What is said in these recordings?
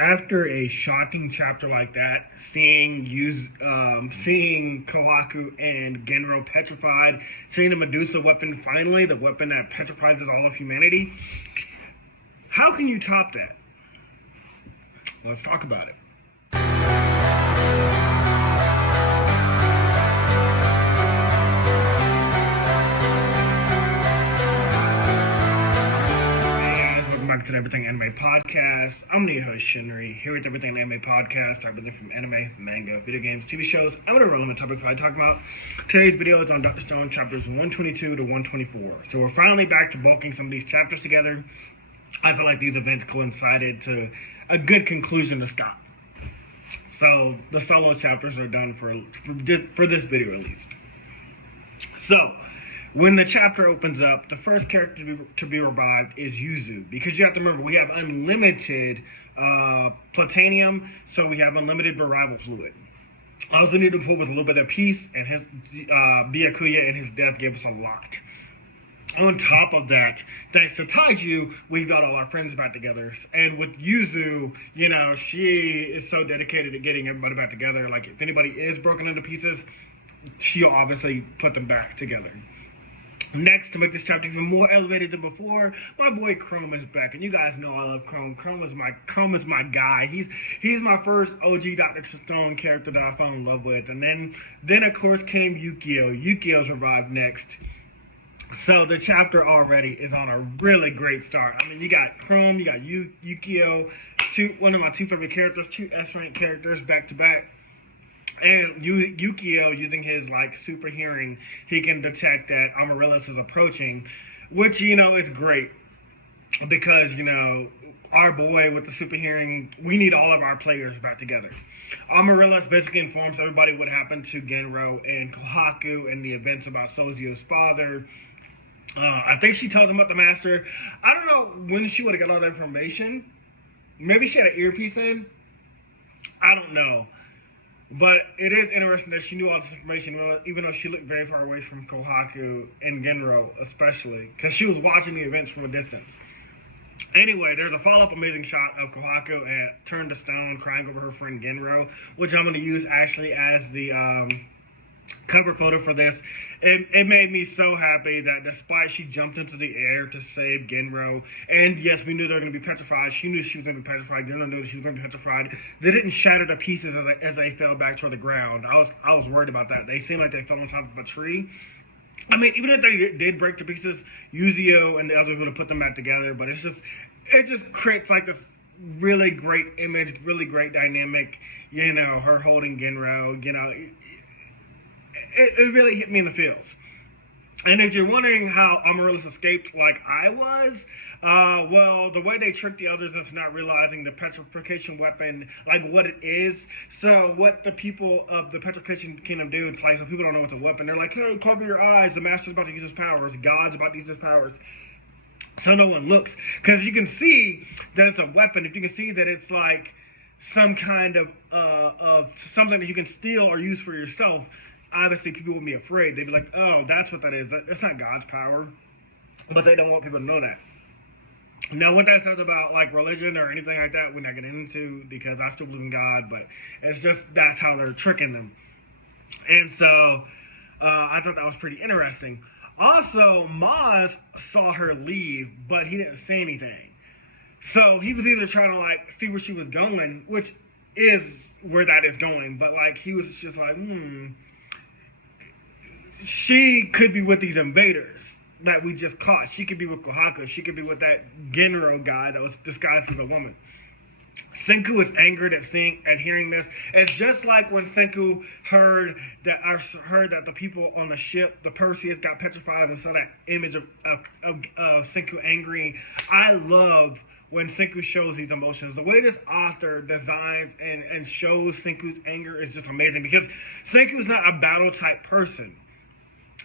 After a shocking chapter like that, seeing Kohaku and Genro petrified, seeing the Medusa weapon finally, the weapon that petrifies all of humanity, how can you top that? Let's talk about it. To the Everything Anime Podcast. I'm the host Shinry, here with Everything Anime Podcast, everything from anime, manga, video games, TV shows, and whatever relevant topic I talk about. Today's video is on Dr. Stone chapters 122 to 124. So we're finally back to bulking some of these chapters together. I feel like these events coincided to a good conclusion to stop. So the solo chapters are done for this video at least. So when the chapter opens up, the first character to be revived is Yuzu, because you have to remember we have unlimited platanium, so we have unlimited revival fluid. All we need to pull was a little bit of peace, and his Byakuya and his death gave us a lot. On top of that, thanks to Taiju, we got all our friends back together. And with Yuzu, you know, she is so dedicated to getting everybody back together. Like, if anybody is broken into pieces, she'll obviously put them back together. Next, to make this chapter even more elevated than before, my boy Chrome is back, and you guys know I love Chrome. Chrome is my guy. He's my first OG Dr. Stone character that I fell in love with, and then of course came Yukio. Yukio's revived next. So the chapter already is on a really great start. I mean, you got Chrome, you got Yukio, one of my two favorite characters, two S-rank characters back to back. And Yukio, using his super hearing, he can detect that Amaryllis is approaching, which, you know, is great because, you know, our boy with the super hearing, we need all of our players back together. Amaryllis basically informs everybody what happened to Genro and Kohaku and the events about Sozio's father. I think she tells him about the master. I don't know when she would have got all that information. Maybe she had an earpiece in. I don't know. But it is interesting that she knew all this information, even though she looked very far away from Kohaku and Genro, especially, because she was watching the events from a distance. Anyway, there's a follow-up amazing shot of Kohaku and turned to stone, crying over her friend Genro, which I'm going to use actually as the cover photo for this. It made me so happy that despite she jumped into the air to save Genro, and yes, we knew they were going to be petrified. She knew she was going to be petrified. Genro knew she was going to be petrified. They didn't shatter to pieces as they fell back toward the ground. I was worried about that. They seemed like they fell on top of a tree. I mean, even if they did break to pieces, Yuzio and the others would have put them back together. But it just creates like this really great image, really great dynamic. You know, her holding Genro. You know. It really hit me in the feels. And if you're wondering how Amaryllis escaped like I was, well, the way they tricked the others is not realizing the petrification weapon, like what it is. So what the people of the petrification kingdom do, it's like, so people don't know it's a weapon. They're like, hey, cover your eyes. The master's about to use his powers. God's about to use his powers. So no one looks. Because you can see that it's a weapon. If you can see that it's like some kind of something that you can steal or use for yourself, obviously people would be afraid. They'd be like, oh, that's what that is. That's not God's power. But they don't want people to know that. Now, what that says about like religion or anything like that, we're not getting into, because I still believe in God, but it's just that's how they're tricking them. And so I thought that was pretty interesting. Also, Maz saw her leave, but he didn't say anything. So he was either trying to like see where she was going, which is where that is going, but like he was just like, she could be with these invaders that we just caught. She could be with Kohaku. She could be with that Genro guy that was disguised as a woman. Senku is angered at hearing this. It's just like when Senku heard that the people on the ship, the Perseus, got petrified, and we saw that image of Senku angry. I love when Senku shows these emotions. The way this author designs and shows Senku's anger is just amazing, because Senku is not a battle type person.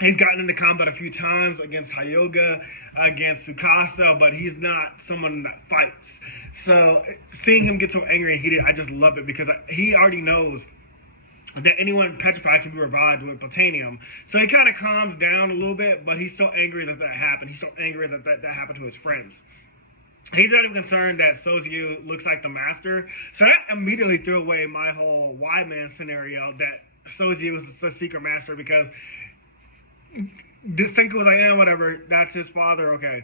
He's gotten into combat a few times against Hyoga, against Tsukasa, but he's not someone that fights. So seeing him get so angry and heated, I just love it, because he already knows that anyone petrified can be revived with platanium. So he kind of calms down a little bit, but he's so angry that happened. He's so angry that happened to his friends. He's not even concerned that Sozyu looks like the master. So that immediately threw away my whole Y-Man scenario that Sozyu was the secret master, because Senku was like, yeah, whatever, that's his father, okay.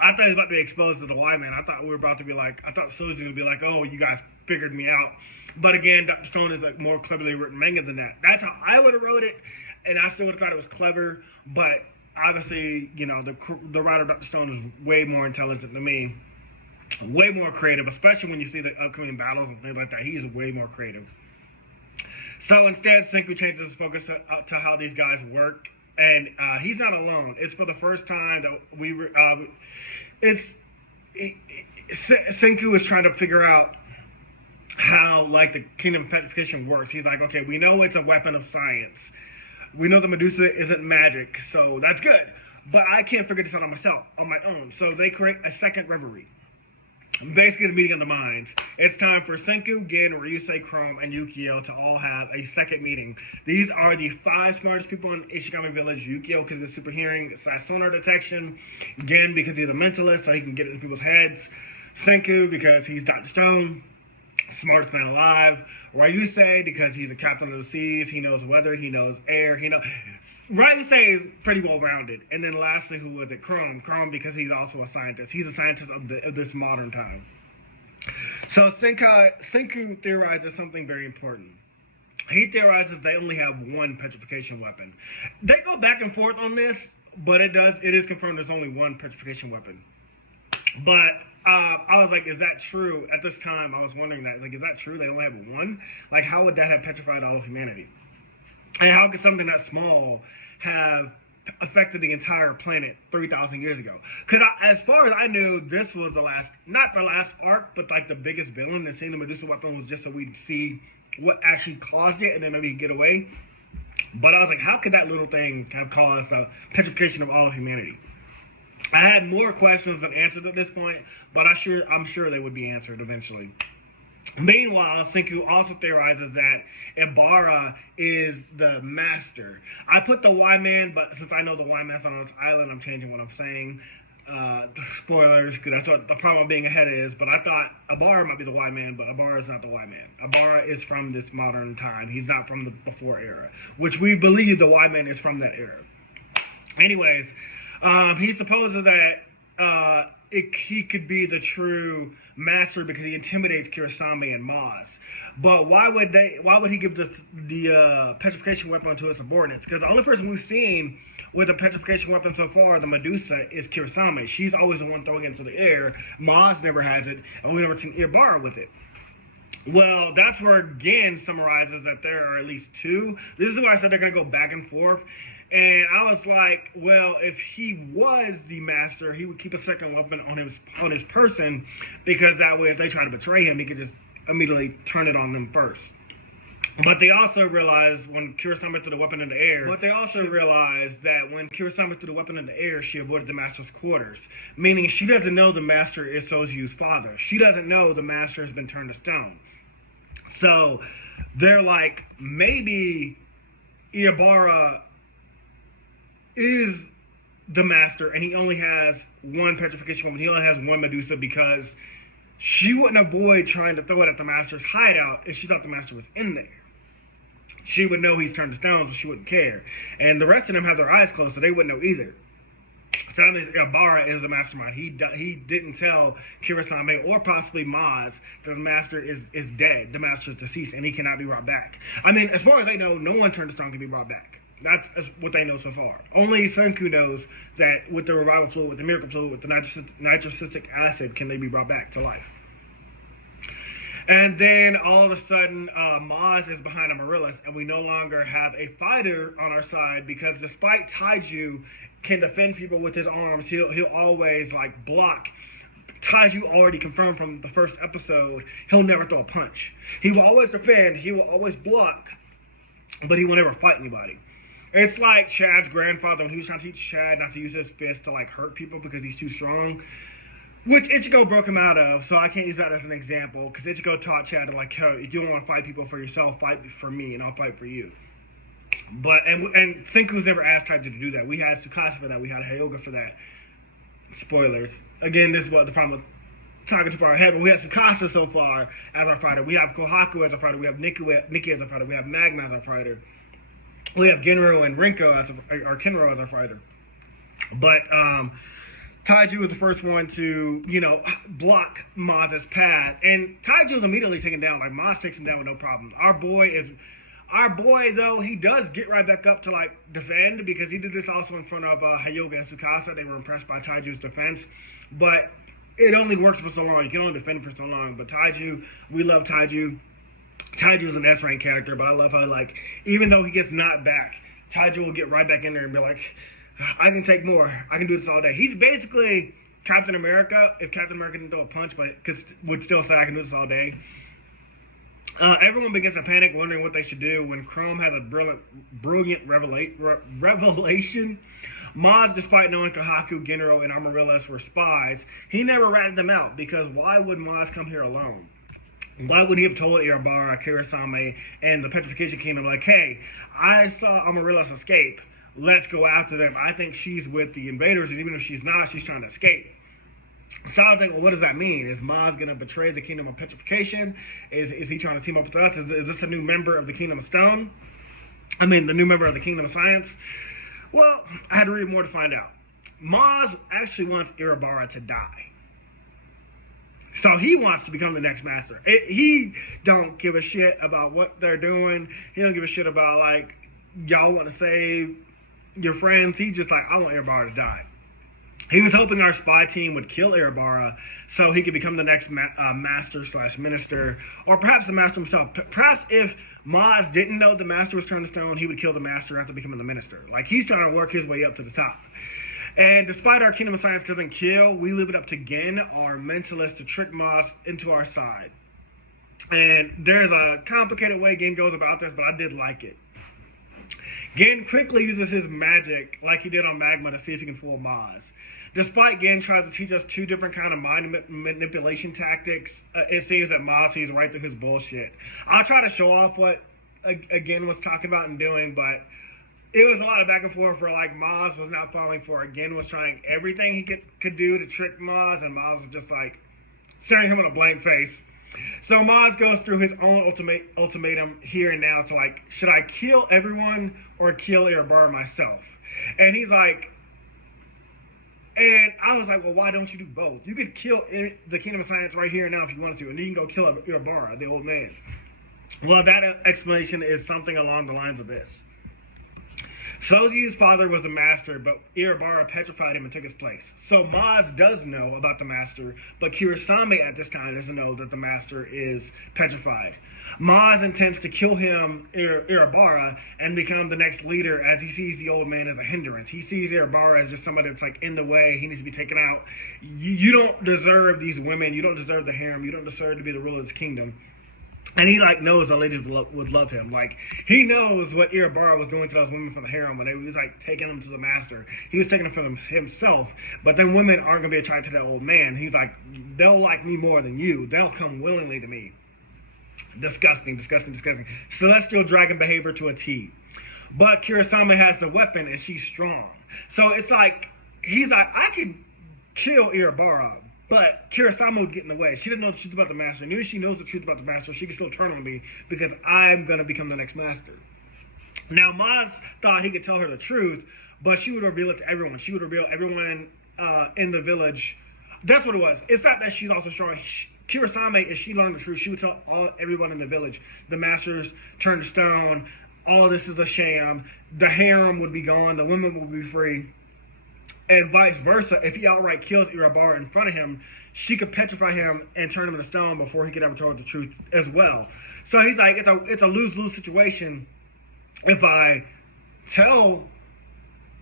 I thought he was about to be exposed to the Y-Man. I thought we were about to be like, I thought Sozyu would be like, oh, you guys figured me out. But again, Dr. Stone is a more cleverly written manga than that. That's how I would have wrote it, and I still would have thought it was clever, but obviously, you know, the writer Dr. Stone is way more intelligent than me, way more creative, especially when you see the upcoming battles and things like that. He is way more creative. So instead, Senku changes his focus to how these guys work, and he's not alone. It's for the first time that Senku is trying to figure out how, like, the kingdom petrification works. He's like, okay, we know it's a weapon of science. We know the Medusa isn't magic, so that's good. But I can't figure this out on myself, on my own. So they create a second reverie. Basically, the meeting of the minds. It's time for Senku, Gin, Ryusei, Chrome, and Yukio to all have a second meeting. These are the 5 smartest people in Ishigami Village. Yukio, because of super hearing, sonar detection. Gin, because he's a mentalist, so he can get into people's heads. Senku, because he's Dr. Stone, smartest man alive. Ryusei, because he's a captain of the seas. He knows weather, he knows air, Ryusei is pretty well-rounded. And then lastly, who was it? Chrome, because he's also a scientist. He's a scientist of this modern time. So Senku theorizes something very important. He theorizes they only have one petrification weapon. They go back and forth on this, but it is confirmed there's only one petrification weapon. But I was like, is that true? At this time, I was wondering that. Like, is that true? They only have one? Like, how would that have petrified all of humanity? And how could something that small have affected the entire planet 3,000 years ago? Because as far as I knew, this was not the last arc, but like the biggest villain. And seeing the Medusa weapon was just so we'd see what actually caused it and then maybe get away. But I was like, how could that little thing have caused the petrification of all of humanity? I had more questions than answers at this point, but I'm sure they would be answered eventually. Meanwhile, Senku also theorizes that Ibarra is the master. I put the Y-Man, but since I know the Y-Man's on this island, I'm changing what I'm saying. Spoilers, because that's what the problem of being ahead is. But I thought Ibarra might be the Y-Man, but Ibarra is not the Y-Man. Ibarra is from this modern time. He's not from the before era, which we believe the Y-Man is from that era. Anyways, he supposes that he could be the true master because he intimidates Kurosame and Maz. But why would he give the petrification weapon to his subordinates? Because the only person we've seen with a petrification weapon so far, the Medusa, is Kurosame. She's always the one throwing it into the air. Maz never has it, and we've never seen Ibarra with it. Well, that's where Gin summarizes that there are at least 2. This is why I said they're going to go back and forth. And I was like, well, if he was the master, he would keep a second weapon on his person, because that way if they try to betray him, he could just immediately turn it on them first. But they also realized when Kurosame threw the weapon in the air, she avoided the master's quarters. Meaning she doesn't know the master is Sozyu's father. She doesn't know the master has been turned to stone. So they're like, maybe Ibarra is the master and he only has one petrification weapon. He only has one Medusa because she wouldn't avoid trying to throw it at the master's hideout if she thought the master was in there. She would know he's turned to stone, so she wouldn't care. And the rest of them have their eyes closed, so they wouldn't know either. So that means Ibarra is the mastermind. He didn't tell Kurosame or possibly Maz that the master is dead. The master is deceased, and he cannot be brought back. I mean, as far as they know, no one turned to stone can be brought back. That's what they know so far. Only Senku knows that with the revival fluid, with the miracle fluid, with the nitrocytic acid, can they be brought back to life. And then all of a sudden, Maz is behind Amaryllis, and we no longer have a fighter on our side because despite Taiju can defend people with his arms, he'll always like block. Taiju already confirmed from the first episode, he'll never throw a punch. He will always defend, he will always block, but he will never fight anybody. It's like Chad's grandfather when he was trying to teach Chad not to use his fist to like hurt people because he's too strong. Which Ichigo broke him out of, so I can't use that as an example, because Ichigo taught Chad to like, hey, if you don't want to fight people for yourself, fight for me, and I'll fight for you. But, and Senku's never asked Taiju to do that. We had Tsukasa for that, we had Hyoga for that. spoilers. Again, this is what the problem with talking too far ahead, but we have Tsukasa so far as our fighter. We have Kohaku as our fighter. We have Nikki as our fighter. We have Magma as our fighter. We have Genro and Rinko or Kenro as our fighter. But Taiju was the first one to, block Maz's path. And Taiju is immediately taken down. Like, Maz takes him down with no problem. Our boy, though, he does get right back up to, defend, because he did this also in front of Hyoga and Tsukasa. They were impressed by Taiju's defense. But it only works for so long. You can only defend for so long. But Taiju, we love Taiju. Taiju is an S-rank character, but I love how, even though he gets knocked back, Taiju will get right back in there and be like, I can take more. I can do this all day. He's basically Captain America, if Captain America didn't throw a punch, but would still say, I can do this all day. Everyone begins to panic, wondering what they should do, when Chrome has a brilliant revelation. Maz, despite knowing Kohaku, Genro, and Amaryllis were spies, he never ratted them out, because why would Maz come here alone? Why would he have told Irabara, Kirasame, and the Petrification Kingdom, hey, I saw Amaryllis escape. Let's go after them. I think she's with the invaders, and even if she's not, she's trying to escape. So I was like, well, what does that mean? Is Maz going to betray the Kingdom of Petrification? Is he trying to team up with us? Is this a new member of the Kingdom of Stone? The new member of the Kingdom of Science? Well, I had to read more to find out. Maz actually wants Irabara to die. So he wants to become the next master. He don't give a shit about what they're doing. He don't give a shit about, y'all want to save your friends. He's just I want Irabara to die. He was hoping our spy team would kill Irabara so he could become the next master/minister, or perhaps the master himself. Perhaps if Maz didn't know the master was turned to stone, he would kill the master after becoming the minister. He's trying to work his way up to the top. And despite our Kingdom of Science doesn't kill, we leave it up to Gen, our mentalist, to trick Maz into our side. And there's a complicated way Gen goes about this, but I did like it. Gen quickly uses his magic, like he did on Magma, to see if he can fool Maz. Despite Gen tries to teach us two different kind of mind manipulation tactics, it seems that Maz sees right through his bullshit. I'll try to show off what Gen was talking about and doing, but it was a lot of back and forth where Maz was not falling for it. Gen was trying everything he could do to trick Maz, and Maz was just staring him with a blank face. So Maz goes through his own ultimatum here and now to should I kill everyone or kill Irabara myself? And he's and I was well, why don't you do both? You could kill the Kingdom of Science right here and now if you wanted to, and then you can go kill Irabara, the old man. Well, that explanation is something along the lines of this. Sozu's father was the master, but Irabara petrified him and took his place. So Maz does know about the master, but Kirasame at this time doesn't know that the master is petrified. Maz intends to kill him, Irabara, and become the next leader, as he sees the old man as a hindrance. He sees Irabara as just somebody that's in the way. He needs to be taken out. You don't deserve these women. You don't deserve the harem. You don't deserve to be the ruler of this kingdom. And he knows the ladies would love him. He knows what Irabara was doing to those women from the harem when he was taking them to the master. He was taking them for himself. But then women aren't gonna be attracted to that old man. He's they'll like me more than you. They'll come willingly to me. Disgusting. Celestial dragon behavior to a T. But Kirasame has the weapon and she's strong. So it's he's I could kill Irabara, but Kirasame would get in the way. She didn't know the truth about the master. And even if she knows the truth about the master, she can still turn on me because I'm going to become the next master. Now, Maz thought he could tell her the truth, but she would reveal it to everyone. She would reveal everyone in the village. That's what it was. It's not that she's also strong. Kirasame, if she learned the truth, she would tell everyone in the village. The masters turned to stone. All of this is a sham. The harem would be gone. The women would be free. And vice versa, if he outright kills Irabara in front of him, she could petrify him and turn him into stone before he could ever tell her the truth as well. So he's it's a lose-lose situation if I tell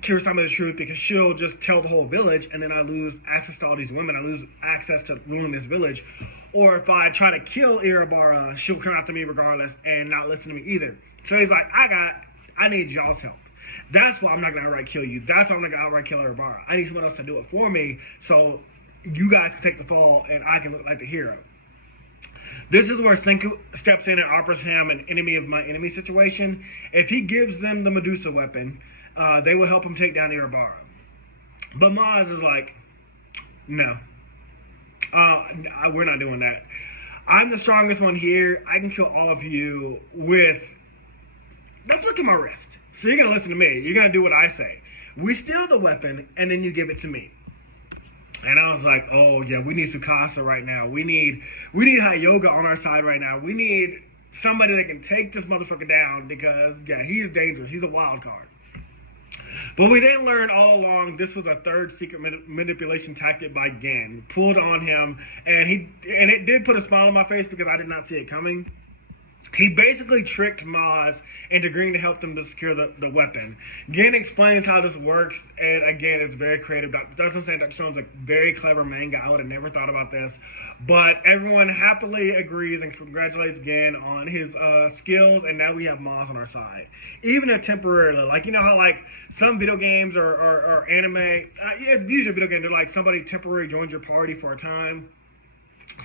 Kirasame the truth, because she'll just tell the whole village and then I lose access to all these women. I lose access to ruling this village. Or if I try to kill Irabara, she'll come after me regardless and not listen to me either. So he's I need y'all's help. That's why I'm not going to outright kill you. That's why I'm not going to outright kill Irabara. I need someone else to do it for me so you guys can take the fall and I can look like the hero. This is where Senku steps in and offers him an enemy of my enemy situation. If he gives them the Medusa weapon, they will help him take down Irabara. But Maz is No. We're not doing that. I'm the strongest one here. I can kill all of you with... Let's look at my wrist. So you're going to listen to me. You're going to do what I say. We steal the weapon, and then you give it to me. And I was like, oh, yeah, we need Tsukasa right now. We need Hyoga on our side right now. We need somebody that can take this motherfucker down because, yeah, he is dangerous. He's a wild card. But we then learned all along this was a third secret manipulation tactic by Gen. Pulled on him, and it did put a smile on my face because I did not see it coming. He basically tricked Maz into agreeing to help them to secure the weapon. Gen explains how this works, and again, it's very creative. That's what I'm saying. Dr. Stone's a very clever manga. I would have never thought about this. But everyone happily agrees and congratulates Gen on his skills, and now we have Maz on our side. Even if temporarily. Like, you know how, like, some video games or anime, usually video games, they're like somebody temporarily joins your party for a time.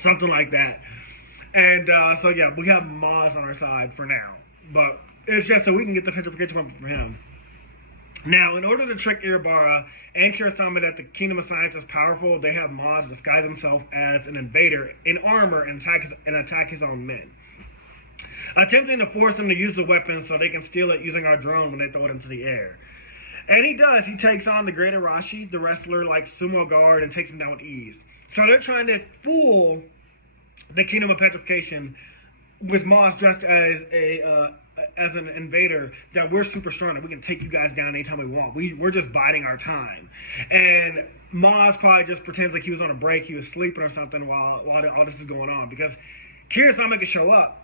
Something like that. And so, yeah, we have Maz on our side for now. But it's just so we can get the petrification weapon from him. Now, in order to trick Irabara and Kurosama that the Kingdom of Science is powerful, they have Maz disguise himself as an invader in armor and attack his own men. Attempting to force them to use the weapon so they can steal it using our drone when they throw it into the air. And he does. He takes on the Great Arashi, the wrestler, like sumo guard, and takes him down with ease. So they're trying to fool the Kingdom of Petrification with Maz dressed as an invader that we're super strong and we can take you guys down anytime we want. We're just biding our time. And Maz probably just pretends like he was on a break, he was sleeping or something while all this is going on because Kurosama could show up.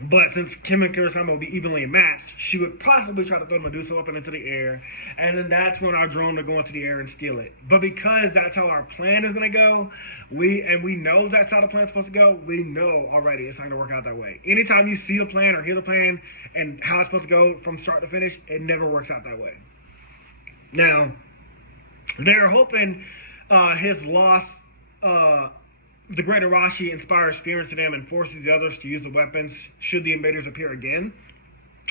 But since Kim and Kurosama would be evenly matched, she would possibly try to throw Medusa weapon into the air, and then that's when our drone would go into the air and steal it. But because that's how our plan is going to go, we know that's how the plan's supposed to go, we know already it's not going to work out that way. Anytime you see a plan or hear the plan and how it's supposed to go from start to finish, it never works out that way. Now, they're hoping his loss... the Great Arashi inspires fear into them and forces the others to use the weapons should the invaders appear again.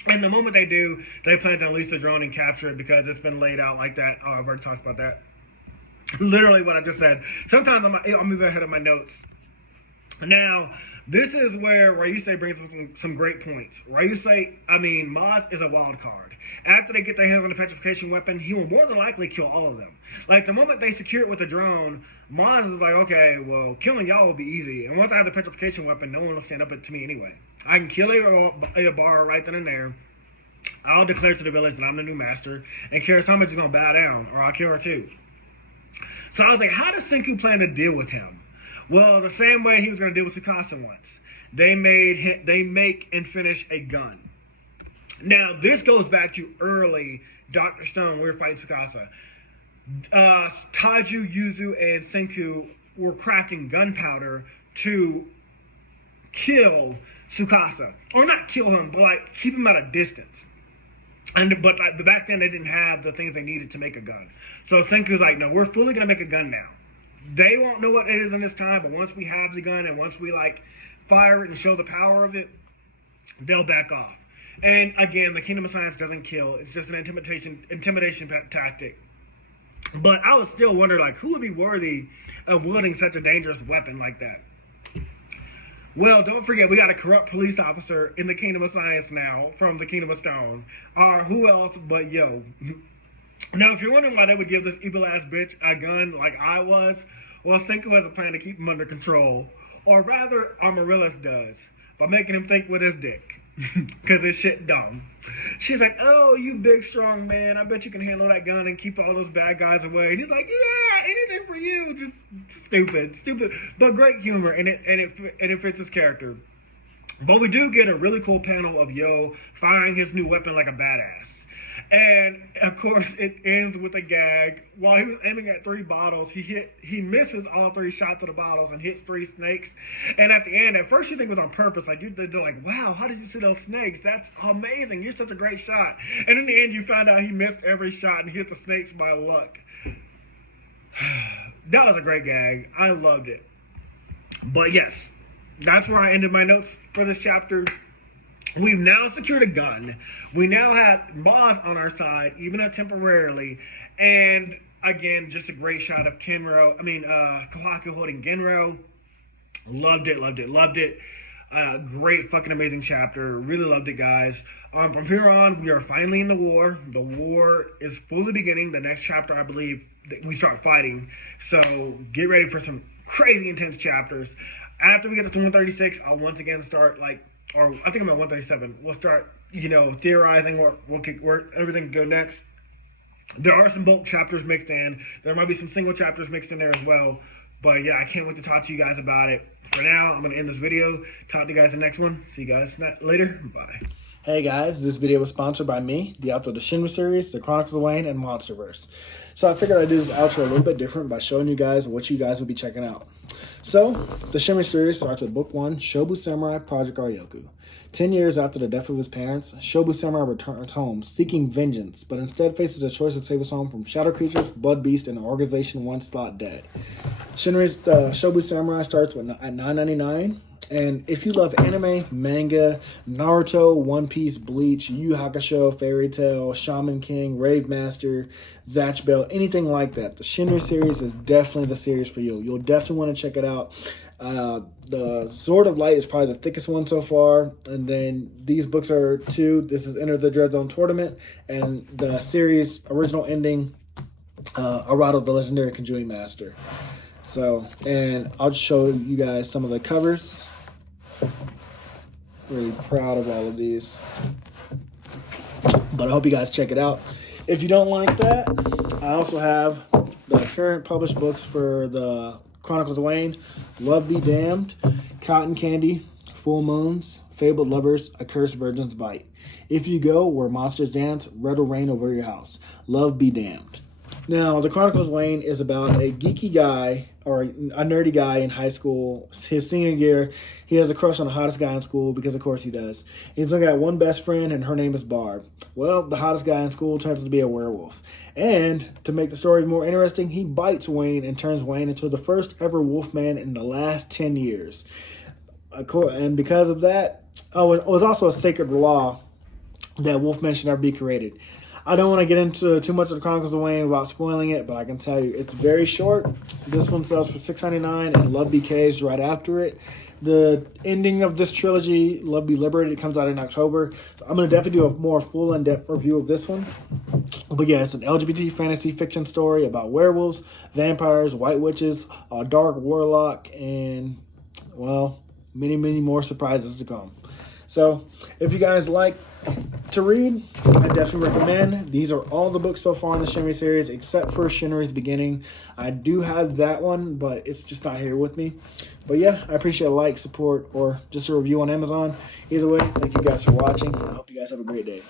And the moment they do, they plan to unleash the drone and capture it because it's been laid out like that. Oh, I've already talked about that. Literally what I just said. Sometimes I'm moving ahead of my notes. Now, this is where Ryusei brings up some great points. Maz is a wild card. After they get their hands on the petrification weapon, he will more than likely kill all of them. Like, the moment they secure it with the drone, Maz is like, okay, well, killing y'all will be easy. And once I have the petrification weapon, no one will stand up to me anyway. I can kill Irabara right then and there. I'll declare to the village that I'm the new master, and Kurosama's just going to bow down, or I'll kill her too. So I was like, how does Senku plan to deal with him? Well, the same way he was going to deal with Tsukasa once. They make and finish a gun. Now, this goes back to early Dr. Stone. We were fighting Tsukasa. Taju, Yuzu, and Senku were crafting gunpowder to kill Tsukasa. Or not kill him, but like keep him at a distance. But back then they didn't have the things they needed to make a gun. So Senku's like, no, we're fully going to make a gun now. They won't know what it is in this time, but once we have the gun and once we like fire it and show the power of it, they'll back off. And again, the Kingdom of Science doesn't kill. It's just an intimidation tactic. But I was still wondering, like, who would be worthy of wielding such a dangerous weapon like that? Well, don't forget, we got a corrupt police officer in the Kingdom of Science now from the Kingdom of Stone. Who else but Yo? Now, if you're wondering why they would give this evil-ass bitch a gun like I was, well, Senku has a plan to keep him under control. Or rather, Amaryllis does, by making him think with his dick. Because this shit dumb. She's like, oh, you big, strong man, I bet you can handle that gun and keep all those bad guys away. And he's like, yeah, anything for you. Just stupid. But great humor, and it fits his character. But we do get a really cool panel of Yo firing his new weapon like a badass. And of course, it ends with a gag. While he was aiming at 3 bottles, he misses all 3 shots of the bottles and hits 3 snakes. And at the end, at first you think it was on purpose. Like they're like, wow, how did you see those snakes? That's amazing. You're such a great shot. And in the end, you find out he missed every shot and hit the snakes by luck. That was a great gag. I loved it. But yes, that's where I ended my notes for this chapter. We've now secured a gun. We now have Maz on our side, even though temporarily. And Again, just a great shot of Kohaku holding Genro. Loved it, loved it, loved it. Great fucking amazing chapter. Really loved it, guys. From here on, we are finally in the war. The war is fully beginning. The next chapter, I believe, we start fighting. So get ready for some crazy intense chapters. After we get to 136, I'll once again start I think I'm at 137. We'll start, theorizing where everything can go next. There are some bulk chapters mixed in. There might be some single chapters mixed in there as well. But yeah, I can't wait to talk to you guys about it. For now, I'm going to end this video. Talk to you guys in the next one. See you guys later. Bye. Hey guys, this video was sponsored by me, the author of the Shinry series, the Chronicles of Wayne, and Monsterverse. So I figured I'd do this outro a little bit different by showing you guys what you guys will be checking out. So, the Shinry series starts with Book 1, Shobu Samurai Project Aryoku. 10 years after the death of his parents, Shobu Samurai returns home seeking vengeance, but instead faces a choice to save his home from shadow creatures, blood beasts, and an organization once thought dead. Shinry's Shobu Samurai starts at $9.99. And if you love anime, manga, Naruto, One Piece, Bleach, Yu Yu Hakusho, Fairy Tail, Shaman King, Rave Master, Zatch Bell, anything like that, the Shinry series is definitely the series for you. You'll definitely want to check it out. The Sword of Light is probably the thickest one so far. And then these books are 2. This is Enter the Dread Zone Tournament. And the series original ending, Arado, the Legendary Conjuring Master. So, and I'll just show you guys some of the covers. Really proud of all of these. But I hope you guys check it out. If you don't like that, I also have the current published books for the Chronicles of Wayne, Love Be Damned, Cotton Candy, Full Moons, Fabled Lovers, A Cursed Virgin's Bite. If You Go Where Monsters Dance, Red Will Rain Over Your House. Love Be Damned. Now, the Chronicles of Wayne is about a geeky guy, or a nerdy guy in high school. His senior year, he has a crush on the hottest guy in school, because of course he does. He's only got one best friend, and her name is Barb. Well, the hottest guy in school turns out to be a werewolf. And to make the story more interesting, he bites Wayne and turns Wayne into the first ever wolfman in the last 10 years. And because of that, it was also a sacred law that wolfmen should never be created. I don't want to get into too much of the Chronicles of Wayne without spoiling it, but I can tell you it's very short. This one sells for $6.99, and Love Be Caged right after it. The ending of this trilogy, Love Be Liberated, comes out in October. So I'm going to definitely do a more full in-depth review of this one. But yeah, it's an LGBT fantasy fiction story about werewolves, vampires, white witches, a dark warlock, and, well, many, many more surprises to come. So if you guys like to read, I definitely recommend. These are all the books so far in the Shinry series, except for Shinry's Beginning. I do have that one, but it's just not here with me. But yeah, I appreciate a like, support, or just a review on Amazon. Either way, thank you guys for watching. I hope you guys have a great day.